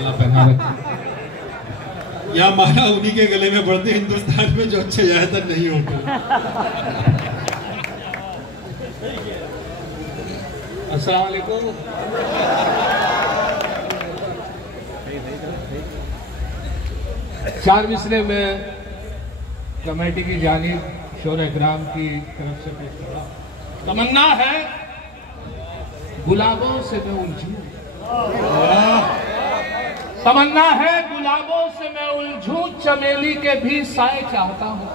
माला पहना रखी। या माला उन्हीं के गले में पड़ती हिंदुस्तान में जो अच्छे ज्यादातर नहीं होते। अस्सलाम वालेकुम। चार मिसरे में कमेटी की जानिब शोर इकराम की तरफ से पेश करा। तमन्ना है गुलाबों से मैं उलझूं, तमन्ना है गुलाबों से मैं उलझूं, चमेली के भी साए चाहता हूँ।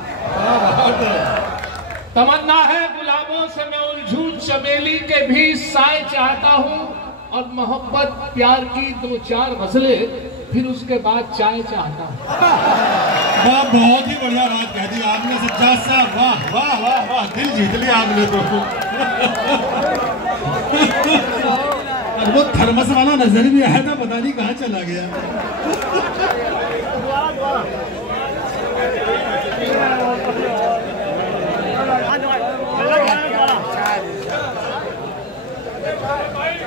तमन्ना है गुलाबों से मैं उलझूं, चमेली के भी साए चाहता हूँ, और मोहब्बत प्यार की दो चार गजलें, फिर उसके बाद चाय चाहता हूँ। बहुत ही बढ़िया बात कह दी आपने सज्जाद साहब, वाह वाह वाह वाह, दिल जीत लिया आपने तो। वो थर्मस वाला नजर भी आया था, पता नहीं कहाँ चला गया।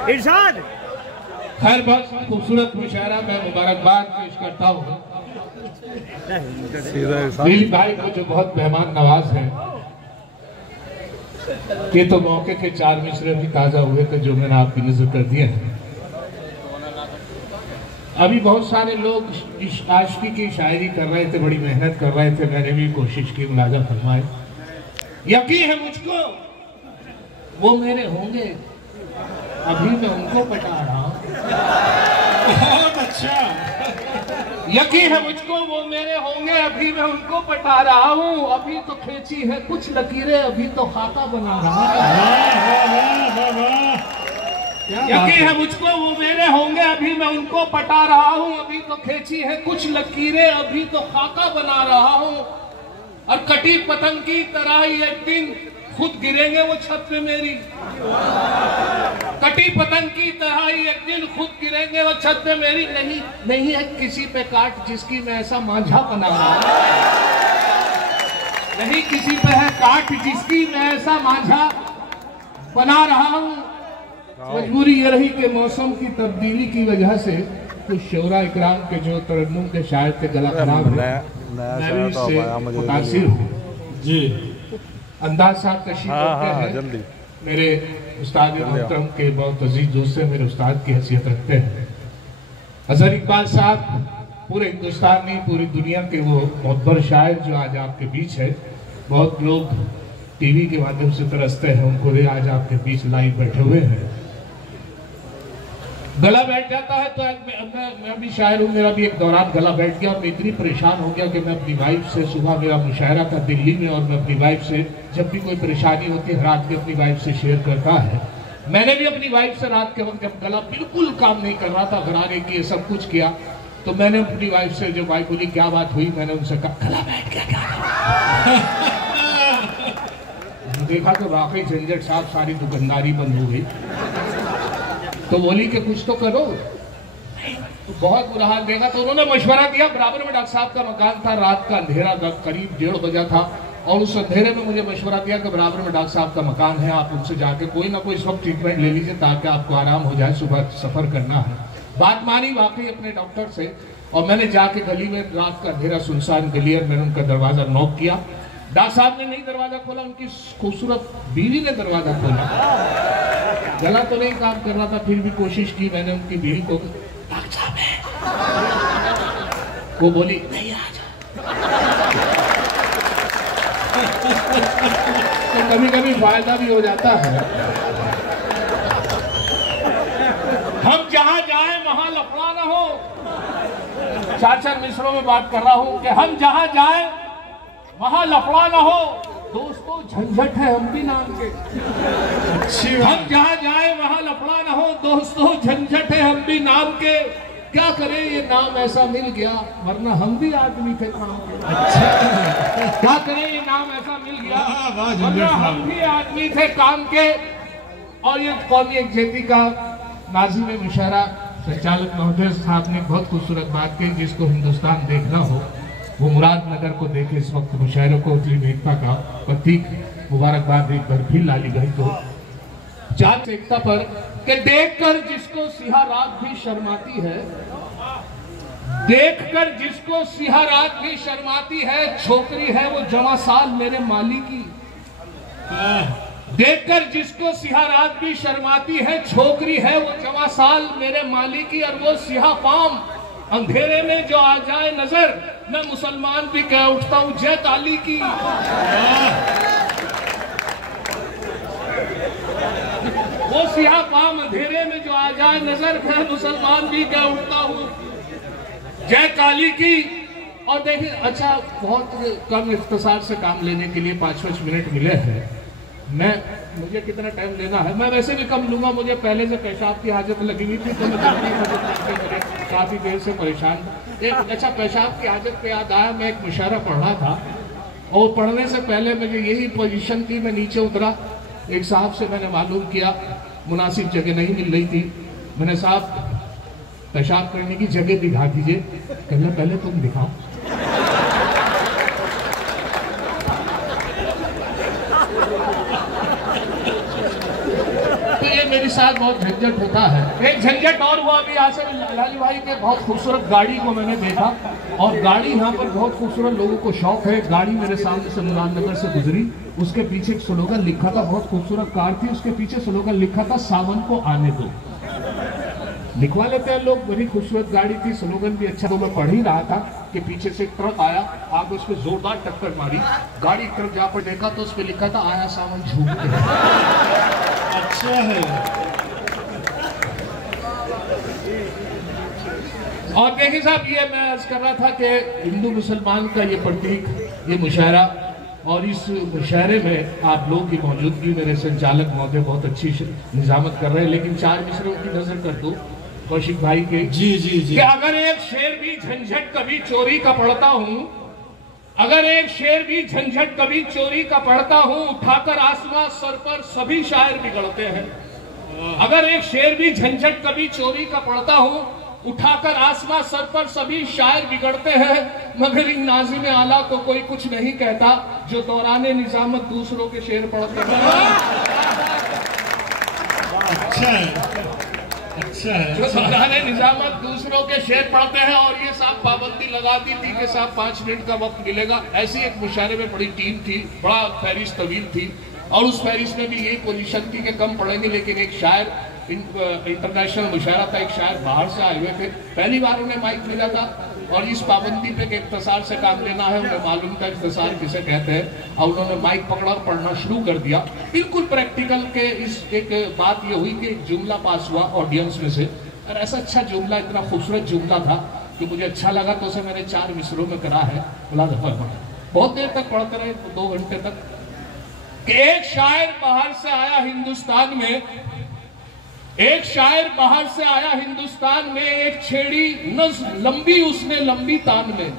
इरशाद। खैर बहुत खूबसूरत मुशायरा में मुबारकबाद पेश करता हूँ दिलीप भाई को जो बहुत मेहमान नवाज है। ये तो मौके के चार मिसरे भी ताजा हुए थे जो मैंने आपकी नजर कर दिए हैं। अभी बहुत सारे लोग आशिकी की शायरी कर रहे थे, बड़ी मेहनत कर रहे थे, मैंने भी कोशिश की, मुलाजा फरमाए। यकीन है मुझको वो मेरे होंगे, अभी मैं उनको पटा रहा हूँ। बहुत अच्छा। यकीन है मुझको वो मेरे होंगे, अभी मैं उनको पटा रहा हूँ, अभी तो खींची है कुछ लकीरें, अभी तो खाका बना रहा हूँ। यकीन है मुझको वो मेरे होंगे, अभी मैं उनको पटा रहा हूँ, अभी तो खींची है कुछ लकीरें, अभी तो खाका बना रहा हूँ, और कटी पतंग की तरह ही एक दिन खुद गिरेंगे वो छत पे मेरी। कटी पतंग की तरह ही एक दिन खुद गिरेंगे वो छत पे मेरी। नहीं है किसी पे काट जिसकी मैं ऐसा मांझा बना रहा हूं, नहीं किसी पे है काट जिसकी मैं ऐसा मांझा बना रहा हूं। मजबूरी ये रही कि मौसम की तब्दीली की वजह से कुछ शोरा इकराम के जो तरन्नुम के शायर थे गला खराब है, मैं भी इससे मुतासिर हूँ जी। अंदाज साहब तशरीफ रखते हैं, मेरे उस्ताद मोहतरम के बहुत अजीज दोस्त से मेरे उस्ताद की हैसियत रखते हैं। अजहर इकबाल साहब पूरे हिंदुस्तान में, पूरी दुनिया के वो मोहब्बर शायर जो आज आपके बीच है। बहुत लोग टीवी के माध्यम से तरसते हैं उनको, भी आज आपके बीच लाइव बैठे हुए हैं। गला बैठ जाता है तो मैं भी शायर हूँ, मेरा भी एक दौरान गला बैठ गया। मैं इतनी परेशान हो गया कि मैं अपनी वाइफ से, सुबह मेरा मुशायरा था दिल्ली में, और मैं अपनी वाइफ से जब भी कोई परेशानी होती है रात में अपनी वाइफ से शेयर करता है। मैंने भी अपनी वाइफ से रात के वक्त जब गला बिल्कुल काम नहीं कर रहा था, घराने की सब कुछ किया, तो मैंने अपनी वाइफ से, जब वाइफ बोली क्या बात हुई, मैंने उनसे कहा गला बैठ गया क्या? देखा तो वाकई झंझट साहब, सारी दुकानदारी बंद हो गई। तो बोली कि कुछ तो करो, तो बहुत बुरा हाल देखा। तो उन्होंने मशवरा दिया, बराबर में डॉक्टर साहब का मकान था, रात का अंधेरा करीब 1:30 बजा था, और उस अंधेरे में मुझे मशवरा दिया कि बराबर में डॉक्टर साहब का मकान है, आप उनसे जाके कोई ना कोई इस वक्त ट्रीटमेंट ले लीजिए ताकि आपको आराम हो जाए, सुबह सफर करना है। बात मानी वाकई अपने डॉक्टर से, और मैंने जाके गली में, रात का अंधेरा सुनसान गली है, मैंने उनका दरवाजा नॉक किया। डॉक्टर साहब ने नहीं दरवाजा खोला, उनकी खूबसूरत बीवी ने दरवाजा खोला। गला तो नहीं काम कर रहा था, फिर भी कोशिश की मैंने उनकी बीवी को, डॉक्टर साहब है। वो बोली नहीं आ जा। तो कभी कभी फायदा भी हो जाता है। हम जहां जाए वहां लफड़ा न हो। 4 मिसरों में बात कर रहा हूं कि हम जहां जाए वहां लफड़ा न हो, दोस्तों झंझट है हम भी नाम के। हम जहां जाए वहां लफड़ा न हो, दोस्तों झंझट है हम भी नाम के। क्या करें ये नाम ऐसा मिल गया, वरना हम भी आदमी थे काम के। क्या करें ये नाम ऐसा मिल गया, वरना हम भी आदमी थे काम के। और ये कौमी यकजहती का नाज़िम मुशायरा संचालक महोदय साहब ने बहुत खूबसूरत बात कही, जिसको हिंदुस्तान देखना हो वो मुरादनगर को देखे। इस वक्त मुशायरों को एकता का प्रतीक मुबारकबाद एक बार फिर लाली भाई को चार एकता पर, कि देखकर जिसको सिहा रात भी शर्माती है, देखकर जिसको सिहा रात भी शर्माती है, छोकरी है वो जवां साल मेरे माली की। देखकर जिसको सिहा रात भी शर्माती है, छोकरी है वो जवां साल मेरे माली की। और वो सिहा पाम अंधेरे में जो आ जाए नजर, मैं मुसलमान भी कह उठता हूं जय काली की। वो सिहा पाम अंधेरे में जो आ जाए नजर, मैं मुसलमान भी कह उठता हूं जय काली की। और देखिए, अच्छा बहुत कम इख्तिसार से काम लेने के लिए 5-5 मिनट मिले हैं। मुझे कितना टाइम लेना है, मैं वैसे भी कम लूंगा। मुझे पहले से पेशाब की हाजत लगी हुई थी, तो मैं मुझे काफी देर से परेशान था। एक अच्छा पेशाब की हाजत पे याद आया, मैं एक मुशायरा पढ़ रहा था और पढ़ने से पहले मुझे यही पोजीशन थी। मैं नीचे उतरा, एक साहब से मैंने मालूम किया मुनासिब जगह नहीं मिल रही थी। मैंने साहब पेशाब करने की जगह दिखा दीजिए। कहना पहले तुम दिखाओ। तो ये मेरे साथ बहुत झंझट होता है। एक झंझट और हुआ अभी यहाँ से लाली भाई के बहुत खूबसूरत गाड़ी को मैंने देखा, और गाड़ी यहाँ पर बहुत खूबसूरत लोगों को शौक है। गाड़ी मेरे सामने से मुरादनगर से गुजरी, उसके पीछे एक स्लोगन लिखा था, बहुत खूबसूरत कार थी, उसके पीछे स्लोगन लिखा था सावन को आने दो। लिखवा लेते हैं लोग, बड़ी खूबसूरत गाड़ी थी, स्लोगन भी अच्छा। तो मैं पढ़ ही रहा था कि पीछे से एक ट्रक आया, आगे उसमें जोरदार टक्कर मारी, गाड़ी एक तरफ जा पर देखा तो उसपे लिखा था आया सावन झूम के। अच्छा है। और देखिए साहब, ये मैं अर्ज कर रहा था कि हिंदू मुसलमान का ये प्रतीक, ये मुशायरा, और इस मुशायरे में आप लोगों की मौजूदगी, मेरे संचालक महोदय बहुत अच्छी निजामत कर रहे हैं। लेकिन 4 मिसरों की नजर कर दो कौशिक भाई के। जी जी जी। कि अगर एक शेर भी झंझट कभी चोरी का पढ़ता हूँ, अगर एक शेर भी झंझट कभी चोरी का पढ़ता हूँ, उठाकर आसमां सर पर सभी शायर बिगड़ते हैं। अगर एक शेर भी झंझट कभी चोरी का पढ़ता हूँ, उठाकर आसमां सर पर सभी शायर बिगड़ते हैं। मगर इन नाज़िम आला को कोई कुछ नहीं कहता, जो दौराने निजामत दूसरों के शेर पढ़ते हैं। अच्छा है, अच्छा है। जो दौराने निजामत दूसरों के शेर पढ़ते हैं। और ये साहब पाबंदी लगा दी थी कि साहब 5 मिनट का वक्त मिलेगा। ऐसी एक मुशायरे में बड़ी टीम थी, बड़ा फहरिस्त तवील थी, और उस फहरिस्त में भी यही पोजीशन थी कि कम पढ़ेंगे। लेकिन एक शायर, इंटरनेशनल मुशायरा था, एक शायर बाहर से आए हुए थे, पहली बार उन्हें माइक मिला था, और इस पाबंदी पे इख्तिसार से काम लेना है, उन्हें मालूम था इख्तिसार किसे कहते हैं, और उन्होंने माइक पकड़ा और पढ़ना शुरू कर दिया। बिल्कुल प्रैक्टिकल के इस एक बात ये हुई कि जुमला पास हुआ ऑडियंस में से, और ऐसा अच्छा जुमला, इतना खूबसूरत जुमला था कि मुझे अच्छा लगा, तो उसे मैंने 4 मिसरों में करा है। बहुत देर तक पढ़ते रहे, 2 घंटे तक। कि एक शायर बाहर से आया हिंदुस्तान में, एक शायर बाहर से आया हिंदुस्तान में, एक छेड़ी नज्म लंबी उसने लंबी तान में।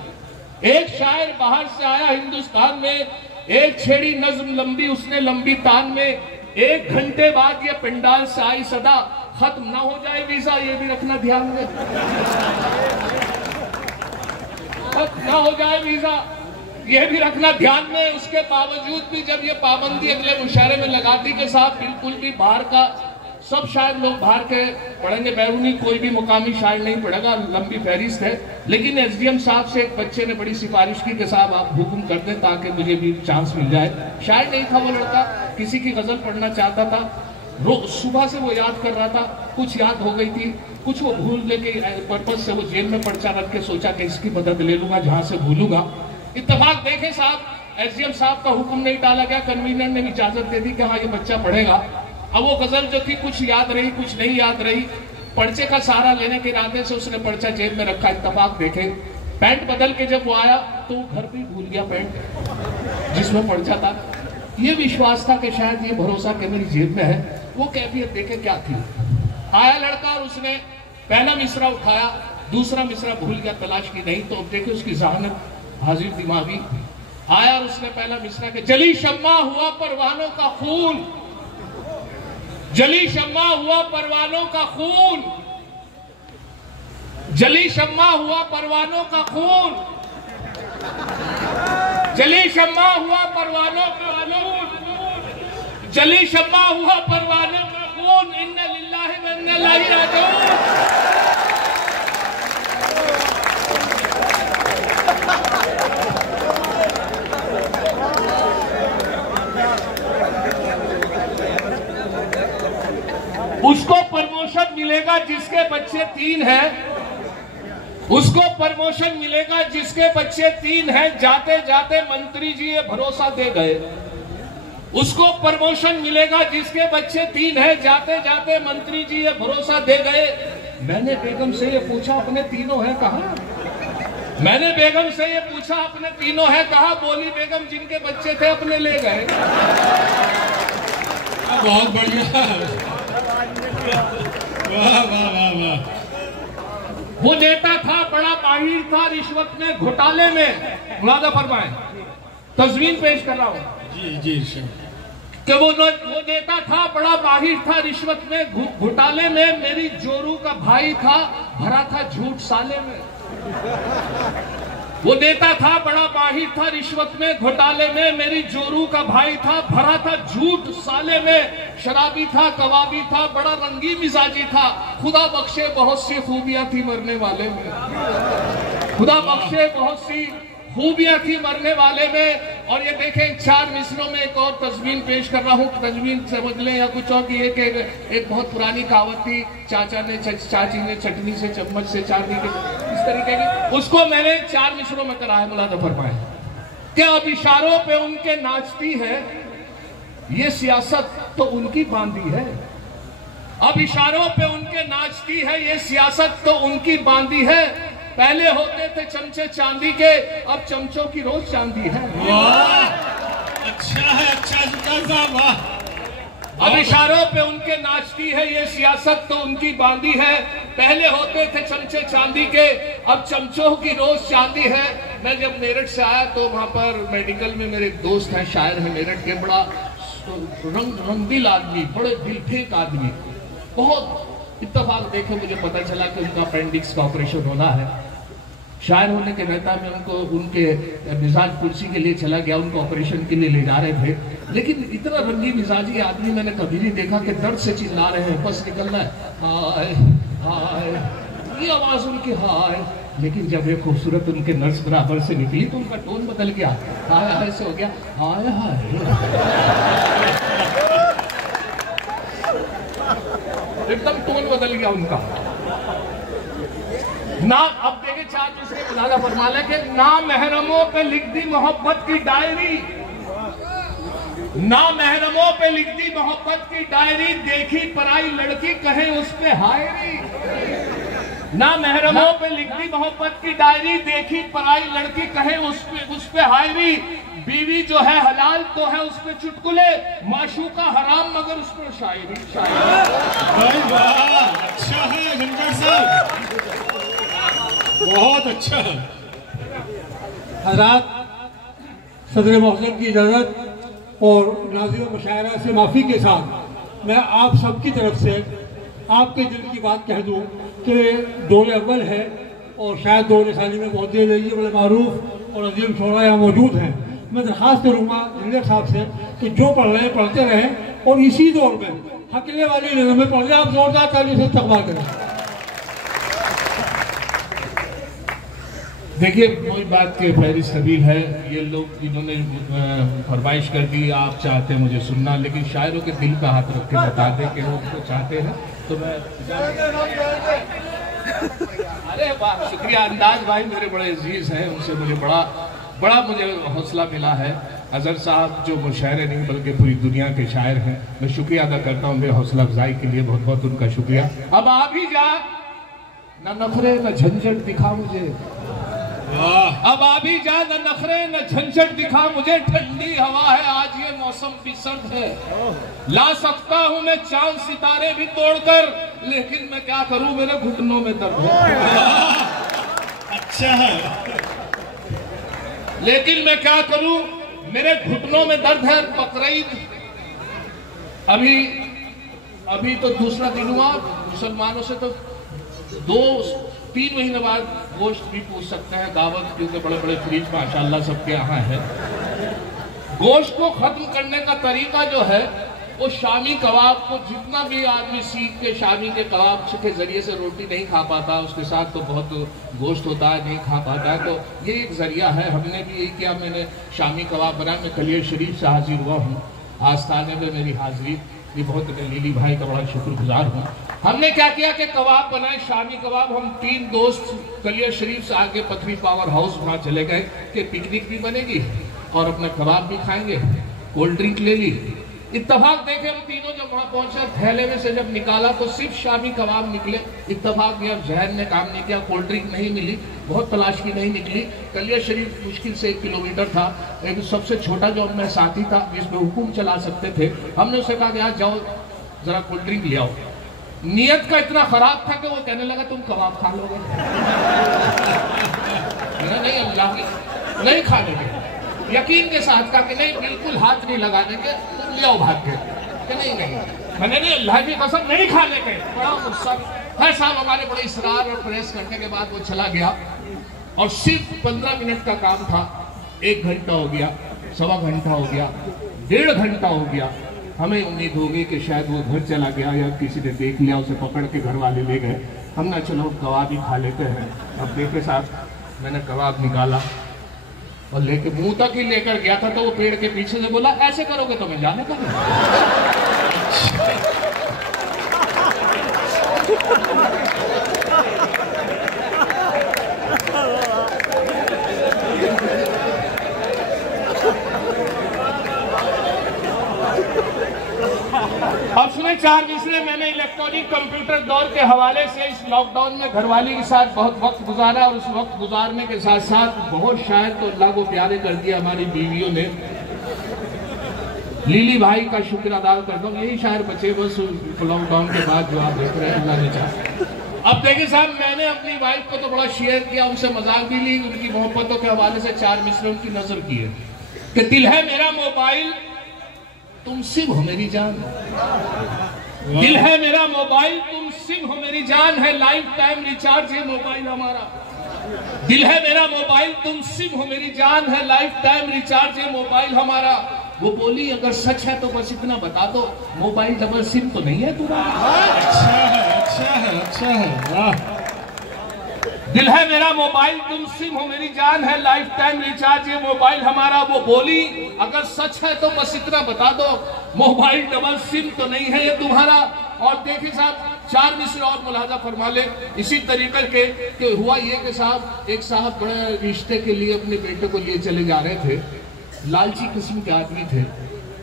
एक शायर बाहर से आया हिंदुस्तान में, एक छेड़ी नज्म लंबी उसने लंबी तान में। 1 घंटे बाद ये पिंडाल से आई सदा, खत्म ना हो जाए वीजा, ये भी रखना ध्यान में। खत्म ना हो जाए वीजा, ये भी रखना ध्यान में। उसके बावजूद भी जब ये पाबंदी अगले मुशायरे में लगा दी कि साहब बिल्कुल भी बाहर का, सब शायर लोग बाहर के पढ़ेंगे, बैरूनी कोई भी मुकामी शायर नहीं पढ़ेगा, लंबी फहरिस्त है। लेकिन एसडीएम साहब से एक बच्चे ने बड़ी सिफारिश की कि साहब आप हुक्म कर दें ताकि मुझे भी चांस मिल जाए। शायर नहीं था वो लड़का, किसी की गजल पढ़ना चाहता था। रोज सुबह से वो याद कर रहा था, कुछ याद हो गई थी, कुछ वो भूलने के पर्पज से वो जेल में पर्चा रख के सोचा कि इसकी मदद ले लूंगा जहां से भूलूंगा। इत्तेफाक देखे साहब, एसडीएम साहब का हुक्म नहीं डाला गया, कन्वीनर ने इजाजत दे दी कि हाँ ये बच्चा पढ़ेगा। अब वो गजल जो थी कुछ याद रही, कुछ नहीं याद रही। पर्चे का सहारा लेने के इरादे से उसने पर्चा जेब में रखा। इत्तेफाक देखे, पैंट बदल के जब वो आया तो घर भी भूल गया पैंट जिसमें पर्चा था। ये विश्वास था कि शायद ये भरोसा कि मेरी जेब में है। वो कैफियत देखे क्या थी। आया लड़का और उसने पहला मिसरा उठाया, दूसरा मिसरा भूल गया, तलाश की नहीं। तो अब देखे उसकी जहानत हाजिर दिमागी। आया और उसने पहला मिसरा के, जली शम्मा हुआ परवानों का खून, जली शम्मा हुआ परवानों का खून, जली शम्मा हुआ परवानों का खून, जली शम्मा हुआ परवानों का खून, जली शम्मा हुआ परवानों का खून, इन्ना लिल्लाहि व इन्ना इलैहि राजिऊन। जिसके बच्चे 3 हैं, उसको प्रमोशन मिलेगा जिसके बच्चे 3 हैं। जाते जाते मंत्री जी ये भरोसा दे गए। उसको प्रमोशन मिलेगा जिसके बच्चे 3 हैं। जाते जाते मंत्री जी ये भरोसा दे गए। मैंने बेगम से ये पूछा अपने तीनों हैं कहाँ? मैंने बेगम से ये पूछा अपने तीनों हैं कहाँ? बोली बेगम जिनके बच्चे थे अपने ले गए। बहुत बढ़िया, वाह वाह वाह वाह। वो नेता था, बड़ा माहिर था रिश्वत में, घोटाले में। मुलाजा फरमाए, तस्वीर पेश कर रहा हूं जी जी कि वो नेता था, बड़ा माहिर था रिश्वत में, घोटाले में। मेरी जोरू का भाई था, भरा था झूठ साले में। वो नेता था, बड़ा माहिर था रिश्वत में, घोटाले में। मेरी जोरू का भाई था, भरा था झूठ साले में। शराबी था, कबाबी था, बड़ा रंगी मिजाजी था। खुदा बख्शे बहुत सी खूबियां थी मरने वाले में। खुदा बख्शे बहुत सी खूबियां थी मरने वाले में। और ये देखें 4 मिसरों में एक और तस्वीर पेश कर रहा हूँ। तस्वीर समझ लें या कुछ और की एक बहुत पुरानी कहावत थी, चाची ने चटनी से चम्मच से चाटनी के, इस तरीके की। उसको मैंने 4 मिसरों में करा है। मुलाजा फरमाए कि अब इशारों पे उनके नाचती है ये सियासत तो उनकी बांधी है। अब इशारों पे उनके नाचती है ये सियासत तो उनकी बांधी है। पहले होते थे चमचे चांदी के, अब चमचों की रोज चांदी है। वाह, अच्छा है, अच्छा वाह। अब इशारों पे उनके नाचती है ये सियासत तो उनकी बांधी है। पहले होते थे चमचे चांदी के, अब चमचों की रोज चांदी है। मैं जब मेरठ से आया तो वहां पर मेडिकल में मेरे दोस्त हैं, शायर हैं मेरठ के, बड़ा रंगील आदमी, बड़े दिलफेक आदमी। बहुत इत्तेफाक देखे मुझे पता चला कि उनका अपेंडिक्स का ऑपरेशन होना है। शायर होने के रहता मैं उनको उनके मिजाज कुर्सी के लिए चला गया, उनको ऑपरेशन के लिए ले जा रहे थे। लेकिन इतना रंगी मिजाजी आदमी मैंने कभी नहीं देखा कि दर्द से चिल्ला रहे हैं, बस निकलना है हाय हाय, ये आवाज उनकी हाय। लेकिन जब ये खूबसूरत उनके नर्स बराबर से निकली तो उनका टोन बदल गया, हाय हाय से हो गया हाय हाय, एकदम टोन बदल गया उनका ना। अब देखे 4 दूसरे मुलाजा फरमा ले कि ना महरमों पे लिख दी मोहब्बत की डायरी, ना महरमों पे लिख दी मोहब्बत की डायरी, देखी पराई लड़की कहे उस पे हायरी। ना महरमों पे लिख दी मोहब्बत की डायरी, देखी पराई लड़की कहे उस पे हायरी। बीवी जो है हलाल तो है उस पे चुटकुले, माशूका हराम मगर उस पर शायरी। अच्छा है जनकर साहब, बहुत अच्छा। हज़रात, सदर मौसम की इजाज़त और नाज़िर मुशायरा से माफ़ी के साथ मैं आप सबकी तरफ से आपके दिल की बात कह दूं कि दौर अव्वल है और शायद दौर सानी में बहुत देर रही है, बड़े मारूफ और अजीम शोरा यहाँ मौजूद हैं। मैं दरख्वास्त करूँगा इंजीनियर साहब से कि जो पढ़ रहे हैं पढ़ते रहें और इसी दौर में हकले वाली नज़र में पढ़ रहे, आप जोरदार ताली से इस्तकबाल करें। देखिए कोई बात के फहरिस्त सबील है, ये लोग इन्होंने फरमाइश कर दी, आप चाहते हैं मुझे सुनना, लेकिन शायरों के दिल पे हाथ रख के बता दें कि वो उसको चाहते हैं तो मैं अरे वाह शुक्रिया। अंदाज भाई मेरे बड़े अजीज हैं, उनसे मुझे बड़ा मुझे हौसला मिला है। अजहर साहब जो मुशायरे नहीं बल्कि पूरी दुनिया के शायर हैं, मैं शुक्रिया अदा करता हूँ मेरे हौसला अफजाई के लिए, बहुत बहुत उनका शुक्रिया। अब आ भी जा, न नखरे न झंझट दिखा मुझे, अब आ भी जा, न नखरे न झंझट दिखा मुझे, ठंडी हवा है आज ये मौसम भी सर्द है, ला सकता हूँ मैं चांद सितारे भी तोड़कर, लेकिन मैं क्या करूँ मेरे घुटनों में दर्द है। अच्छा है, लेकिन मैं क्या करूं मेरे घुटनों में दर्द है। बकरीद अभी तो दूसरा दिन हुआ, मुसलमानों से तो 2-3 महीने बाद गोश्त भी पूछ सकते हैं, दावत, क्योंकि बड़े बड़े फ्रिज माशाल्लाह सबके यहाँ है। गोश्त को खत्म करने का तरीका जो है वो शामी कबाब को जितना भी आदमी सीख के शामी के कबाब के जरिए से रोटी नहीं खा पाता, उसके साथ तो बहुत गोश्त होता है नहीं खा पाता है, तो ये एक जरिया है। हमने भी यही किया, मैंने शामी कबाब बनाया। मैं कलियर शरीफ से हाजिर हुआ हूँ, आस्थाने में मेरी हाजिरी, ये बहुत लीली भाई का बड़ा शुक्रगुजार हूँ। हमने क्या किया कि कबाब बनाए, शामी कबाब। हम 3 दोस्त कलिया शरीफ से आगे पथरी पावर हाउस वहां चले गए कि पिकनिक भी बनेगी और अपना कबाब भी खाएंगे, कोल्ड ड्रिंक ले ली। इत्तेफाक देखे हम तीनों जब वहां पहुंचे, थैले में से जब निकाला तो सिर्फ शामी कबाब निकले। इत्तेफाक यह जहन ने काम नहीं किया, कोल्ड ड्रिंक नहीं मिली, बहुत तलाश की नहीं निकली। कलिया शरीफ मुश्किल से 1 किलोमीटर था। एक सबसे छोटा जो अपना साथी था जिसमें हुकुम चला सकते थे, हमने उसे कहा कि यार जाओ जरा कोल्ड ड्रिंक ले आओ। नियत का इतना खराब था कि वो कहने लगा तुम कबाब खा लोगे। नहीं अल्लाह की नहीं खा लेंगे, यकीन के साथ कहा कि नहीं बिल्कुल हाथ नहीं लगा देंगे, तुम ले आओ भाग के। नहीं मैंने नहीं अल्लाह की कसम नहीं खा लेंगे। बड़ा गुस्सा है साहब, हमारे बड़े इसरार और प्रेस करने के बाद वो चला गया और सिर्फ 15 मिनट का काम था। 1 घंटा हो गया, 1.25 घंटा हो गया, 1.5 घंटा हो गया। हमें उम्मीद हो गई कि शायद वो घर चला गया या किसी ने देख लिया, उसे पकड़ के घर वाले ले गए। हमने चलो कबाब ही खा लेते हैं। अब देखे साहब मैंने कबाब निकाला और लेके मुंह तक ही लेकर गया था तो वो पेड़ के पीछे से बोला ऐसे करोगे तो मैं जाने का अब सुने 4 मिसरे। मैंने इलेक्ट्रॉनिक कंप्यूटर दौर के हवाले से इस लॉकडाउन में घरवाली के साथ बहुत वक्त गुजारा और उस वक्त गुजारने के साथ साथ बहुत शायर तो अल्लाह को प्यारे कर दिया हमारी बीवियों ने। लीली भाई का शुक्र अदा करता हूँ, यही शायर बचे बस लॉकडाउन के बाद जो आप देख रहे हैं, अल्लाह ने चाहा। अब देखिए साहब, मैंने अपनी वाइफ को तो बड़ा शेयर किया, उनसे मजाक भी ली, उनकी मोहब्बतों के हवाले से 4 मिसरे उनकी नजर की है कि दिल है मेरा मोबाइल तुम सिम हो मेरी जान, दिल है मेरा मोबाइल तुम सिम हो मेरी जान, है लाइफ टाइम रिचार्ज है मोबाइल हमारा। दिल है मेरा मोबाइल तुम सिम हो मेरी जान, है लाइफ टाइम रिचार्ज है मोबाइल हमारा। वो बोली अगर सच है तो बस इतना बता दो, मोबाइल डबल सिम तो नहीं है तुम्हारा। अच्छा है, अच्छा है, अच्छा है, वाह। दिल है मेरा मोबाइल तुम सिम हो मेरी जान, है लाइफ टाइम रिचार्ज ये मोबाइल हमारा। वो बोली अगर सच है तो बस इतना बता दो, मोबाइल डबल सिम तो नहीं है ये तुम्हारा। और देखिए साहब 4 मिसरे और मुलाजा फरमा ले इसी तरीके के कि हुआ ये कि साहब एक साहब बड़े रिश्ते के लिए अपने बेटे को लिए चले जा रहे थे, लालची किस्म के आदमी थे।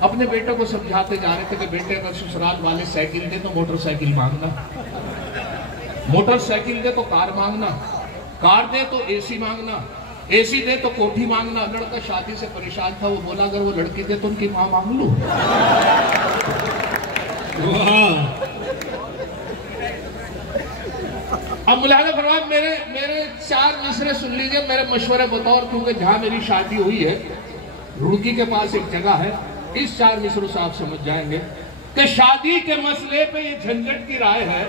अपने बेटे को समझाते जा रहे थे कि बेटे अगर ससुराल वाले साइकिल दे तो मोटरसाइकिल मांगना, मोटरसाइकिल दे तो कार मांगना, कार दे तो एसी मांगना, एसी दे तो कोठी मांगना। लड़का शादी से परेशान था, वो बोला अगर वो लड़की दे तो उनकी मां मांग लूं। अब मुलाजा फरमाए मेरे 4 मिसरे सुन लीजिए, मेरे मशवरे बतौर, क्योंकि जहां मेरी शादी हुई है रुड़की के पास एक जगह है, इस 4 मिसरों से आप समझ जाएंगे कि शादी के मसले पे ये झंझट की राय है,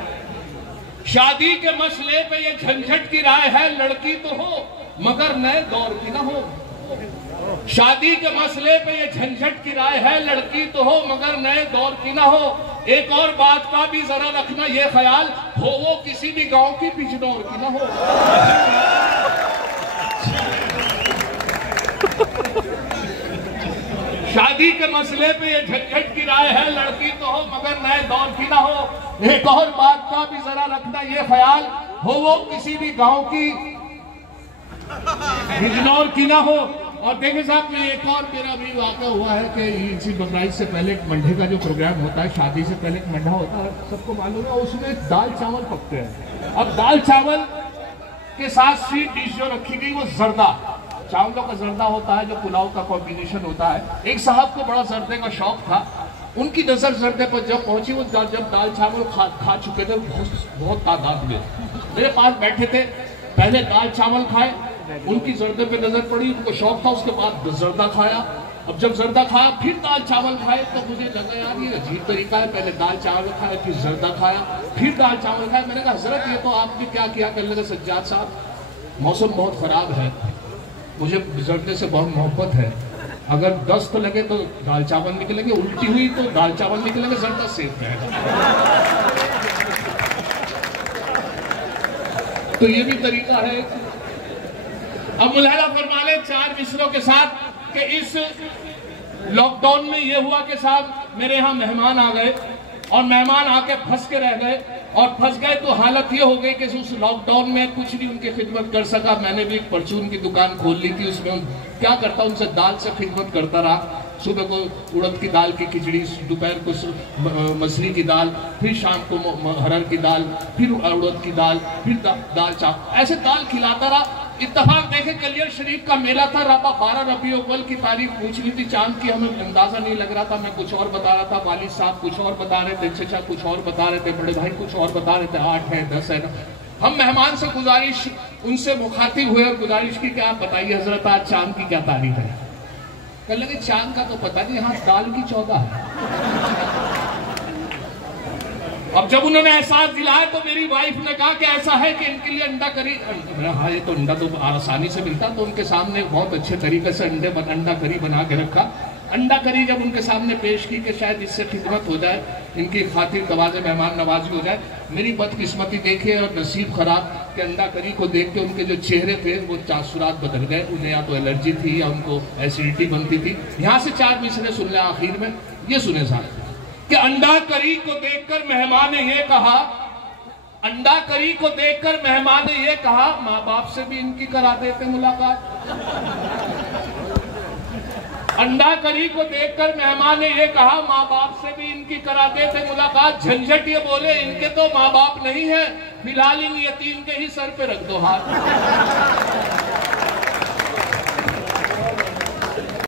शादी के मसले पे ये झंझट की राय है, लड़की तो हो मगर नए दौर की ना हो। शादी के मसले पे ये झंझट की राय है, लड़की तो हो मगर नए दौर की ना हो। एक और बात का भी जरा रखना ये ख्याल हो, वो किसी भी गांव की बिजनौर की ना हो। शादी के मसले पे ये झंझट की राय है, लड़की तो हो मगर नए दौर की ना हो। एक और बात का भी जरा रखना ये ख्याल हो, वो किसी भी गांव की बिजनौर की ना हो। और देखिए साहब एक और मेरा भी वाक़ा हुआ है कि इसी बकरीद से पहले एक मंडे का जो प्रोग्राम होता है, शादी से पहले एक मंडा होता है, सबको मालूम है, उसमें दाल चावल पकते हैं। अब दाल चावल के साथ स्वीट डिश जो रखी गई वो जर्दा, चावलों का जर्दा होता है जो पुलाव का कॉम्बिनेशन होता है। एक साहब को बड़ा जर्दे का शौक था, उनकी नजर जर्दे पर जब पहुंची, वो जब दाल चावल खा चुके थे बहुत तादाद में मेरे पास बैठे थे, पहले दाल चावल खाए, उनकी जर्दे पे नजर पड़ी, उनको शौक था, उसके बाद जर्दा खाया। अब जब जर्दा खाया फिर दाल चावल खाए तो मुझे लगा यार ये अजीब तरीका है, पहले दाल चावल खाया फिर जर्दा खाया फिर दाल चावल खाया। मैंने कहा हजरत ये तो आपने क्या किया। कहने लगा सज्जाद साहब मौसम बहुत खराब है, मुझे जर्दे से बहुत मोहब्बत है, अगर दस्त लगे तो दाल चावल निकलेंगे, उल्टी हुई तो दाल चावल निकलेंगे, जर्दा सेफ रहेगा। तो ये भी तरीका है। अब मुलाहिजा फरमा ले 4 मिसरों के साथ कि इस लॉकडाउन में ये हुआ कि साहब मेरे यहाँ मेहमान आ गए और मेहमान आके फंस के रह गए। और फंस गए तो हालत ये हो गई कि उस लॉकडाउन में कुछ नहीं उनकी खिदमत कर सका। मैंने भी एक परचून की दुकान खोल ली थी, उसमें क्या करता उनसे दाल से खिदमत करता रहा। सुबह को उड़द की दाल की खिचड़ी, दोपहर को मछली की दाल, फिर शाम को हरर की दाल, फिर उड़द की दाल, फिर दाल चावल, ऐसे दाल खिलाता रहा। इत्तेफाक देखे कलियर शरीफ का मेला था, 12 रबीउल अव्वल की तारीख पूछ ली थी चांद की, हमें अंदाजा नहीं लग रहा था। मैं कुछ और बता रहा था, वालिद साहब कुछ और बता रहे थे, चचा कुछ और बता रहे थे, बड़े भाई कुछ और बता रहे थे, 8 है 10 है ना। हम मेहमान से गुजारिश, उनसे मुखातिब हुए और गुजारिश की कि आप बताइए हजरत आज चांद की क्या तारीख है। कल लगे चांद का तो पता नहीं, यहाँ दाल की 14 है। अब जब उन्होंने एहसास दिलाया तो मेरी वाइफ ने कहा कि ऐसा है कि इनके लिए अंडा करी। हाँ, ये तो अंडा तो आसानी से मिलता, तो उनके सामने बहुत अच्छे तरीके से अंडा करी बना के रखा। अंडा करी जब उनके सामने पेश की कि शायद इससे खिदमत हो जाए, इनकी खातिर तवाज़े मेहमान नवाजी हो जाए। मेरी बदकिस्मती देखे और नसीब खराब कि अंडा करी को देख के उनके जो चेहरे थे वो तासुरात बदल गए। उन्हें या तो एलर्जी थी या उनको एसिडिटी बनती थी। यहाँ से 4 मिसरे सुन लें आखिर में, ये सुने साहब कि अंडा करी को देखकर मेहमान ने ये कहा, अंडा करी को देखकर मेहमान ने ये कहा, माँ बाप से भी इनकी करा देते मुलाकात। अंडा करी को देखकर मेहमान ने ये कहा, माँ बाप से भी इनकी करा देते मुलाकात। झंझट ये बोले, इनके तो माँ बाप नहीं है, फिलहाल इन यतीम के ही सर पे रख दो हाथ।